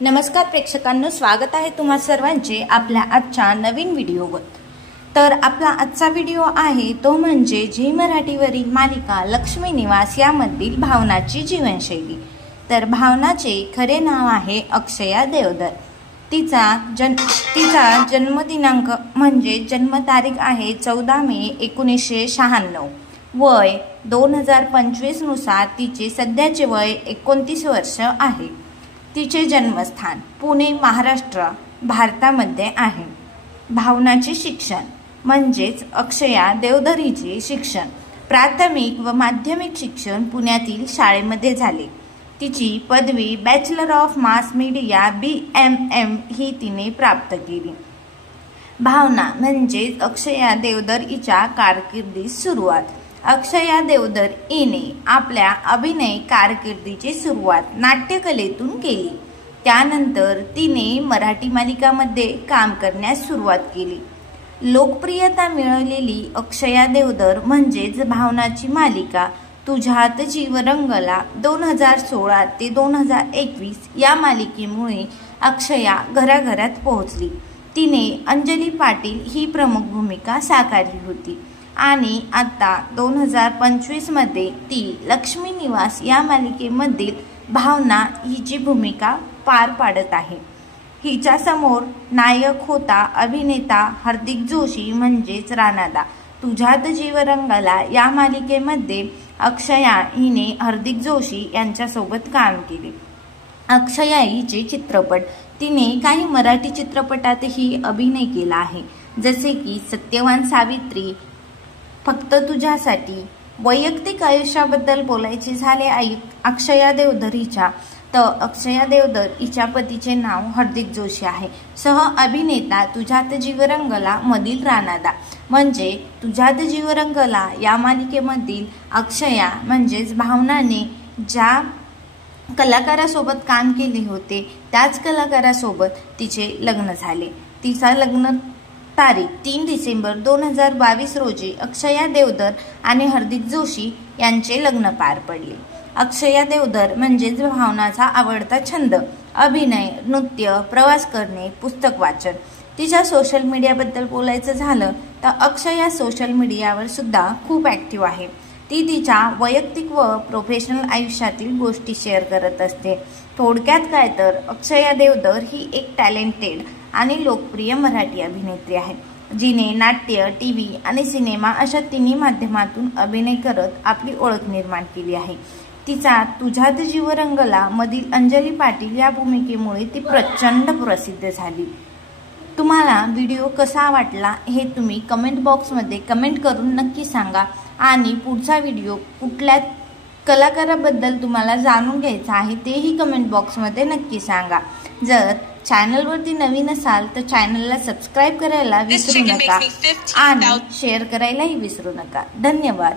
नमस्कार प्रेक्षकांनो, स्वागत आहे तुम्हा सर्वांचे आपल्या आजच्या नवीन व्हिडिओवर। तर आपला आजचा व्हिडिओ आहे तो म्हणजे झी मराठीवरील मालिका लक्ष्मी निवास यामधील भावनाची जीवनशैली। तर भावनाचे खरे नाव आहे अक्षया देवधर। तिचा जन्मदिनांक म्हणजे जन्मतारीख आहे 14 मे 1996। वय 2025 नुसार तिचे सध्याचे वय 29 वर्ष आहे। तिचे जन्मस्थान पुणे महाराष्ट्र भारतामध्ये आहे। भावनाचे शिक्षण म्हणजेच अक्षया देवधरीचे शिक्षण प्राथमिक व माध्यमिक शिक्षण पुण्यातील शाळेमध्ये झाले। तिची पदवी bachelor of mass media BMM ही तिने प्राप्त केली। भावना म्हणजेच अक्षया देवधर हिच्या कारकिर्दीस सुरुवात। अक्षया देवधर हिने आपल्या अभिनय कारकिर्दीची सुरुवात नाट्यकलेतून केली। त्यानंतर तिने मराठी मालिकांमध्ये काम करण्यास सुरुवात केली। लोकप्रियता मिळवलेली अक्षया देवधर म्हणजेच भावनाची मालिका तुझ्यात जीव रंगला 2016 ते 2021 या मालिकेमुळे अक्षया घराघरात पोहोचली। तिने अंजली पाटील ही प्रमुख भूमिका साकारली होती आणि आता 2025 मध्ये ती लक्ष्मी निवास या मालिकेमधील भावना हिची भूमिका पार पाडत आहे। हिच्या समोर नायक होता अभिनेता हार्दिक जोशी म्हणजेच राणादा। तुझ्यात जीव रंगला या मालिकेमध्ये अक्षया हिने हार्दिक जोशी यांच्यासोबत काम केले। अक्षया हिचे चित्रपट तिने काही मराठी चित्रपटातही अभिनय केला आहे, जसे की सत्यवान सावित्री, फक्त तुझ्यासाठी। वैयक्तिक आयुष्याबद्दल बोलायचे झाले अक्षया देवधरीच्या तर अक्षया देवधर हिच्या पतीचे नाव हार्दिक जोशी आहे। सह अभिनेता तुझ्यात जीव रंगला मधील राणादा म्हणजे तुझ्यात जीव रंगला या मालिकेमधील अक्षया म्हणजेच भावनाने ज्या कलाकारासोबत काम केले होते त्याच कलाकारासोबत तिचे लग्न झाले। तिचा लग्न तारीख 3 डिसेंबर 2022 रोजी अक्षया देवधर आणि हार्दिक जोशी यांचे लग्न पार पडले। अक्षया देवधर म्हणजेच भावनाचा आवडता छंद अभिनय, नृत्य, प्रवास करणे, पुस्तक वाचन। तिच्या सोशल मीडियाबद्दल बोलायचं झालं तर अक्षया सोशल मीडियावर सुद्धा खूप ॲक्टिव्ह आहे। ती तिच्या वैयक्तिक व प्रोफेशनल आयुष्यातील गोष्टी शेअर करत असते। थोडक्यात काय तर अक्षया देवधर ही एक टॅलेंटेड आणि लोकप्रिय मराठी अभिनेत्री आहे, जिने नाट्य, टीव्ही आणि सिनेमा अशा तिन्ही माध्यमातून अभिनय करत आपली ओळख निर्माण केली आहे। तिचा तुझ्यात जीव रंगला मधील अंजली पाटील या भूमिकेमुळे ती प्रचंड प्रसिद्ध झाली। तुम्हाला व्हिडिओ कसा वाटला हे तुम्ही कमेंट बॉक्समध्ये कमेंट करून नक्की सांगा आणि पुढचा व्हिडिओ कुठल्या कलाकाराबद्दल तुम्हाला जाणून घ्यायचा आहे तेही कमेंट बॉक्समध्ये नक्की सांगा। जर चॅनलवरती नवीन असाल तर चॅनलला सबस्क्राइब करायला विसरू नका आणि शेअर करायलाही विसरू नका। धन्यवाद।